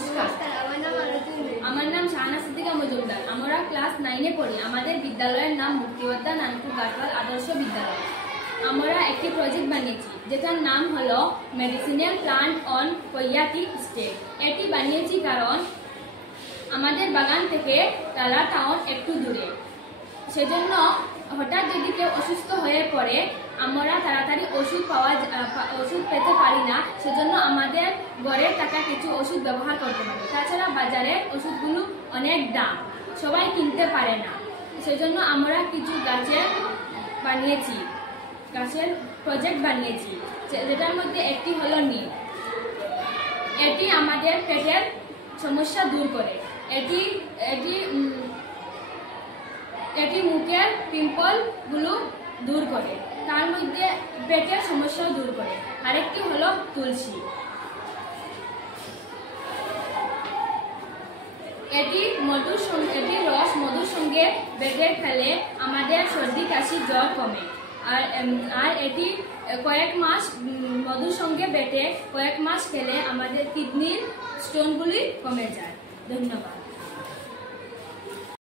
নমস্কার, আমার নাম শাহানা সিদ্দিকা মজুমদার। আমরা ক্লাস 9-এ পড়ি। আমাদের বিদ্যালয়ের নাম মুক্তিযোদ্ধা নানপুর গাছওয়াল আদর্শ বিদ্যালয়। আমরা একটি প্রজেক্ট বানিয়েছি যেটার নাম হলো মেডিসিনাল প্লান্ট অন কৈয়াটি স্টেট। এটি বানিয়েছি কারণ আমাদের বাগান থেকে টালা টাউন একটু দূরে, সেজন্য হঠাৎ যদি কেউ অসুস্থ হয়ে পড়ে আমরা তাড়াতাড়ি ওষুধ পেতে পারি না, সেজন্য আমাদের ঘরের টাকা কিছু ওষুধ ব্যবহার করতে হবে। তাছাড়া বাজারে ওষুধগুলো অনেক দাম, সবাই কিনতে পারে না, সেজন্য আমরা কিছু গাছের প্রজেক্ট বানিয়েছি, যেটার মধ্যে একটি হলো নিম। এটি আমাদের পেটের সমস্যা দূর করে, এটি মুখের পিম্পলগুলো দূর করে, তার মধ্যে পেটের সমস্যাও দূর করে। আরেকটি হলো তুলসী। এটি রস মধুর সঙ্গে বেটে খেলে আমাদের সর্দি কাশি জ্বর কমে। আর এটি কয়েক মাস মধুর সঙ্গে বেটে কয়েক মাস খেলে আমাদের কিডনির স্টোনগুলি কমে যায়। ধন্যবাদ।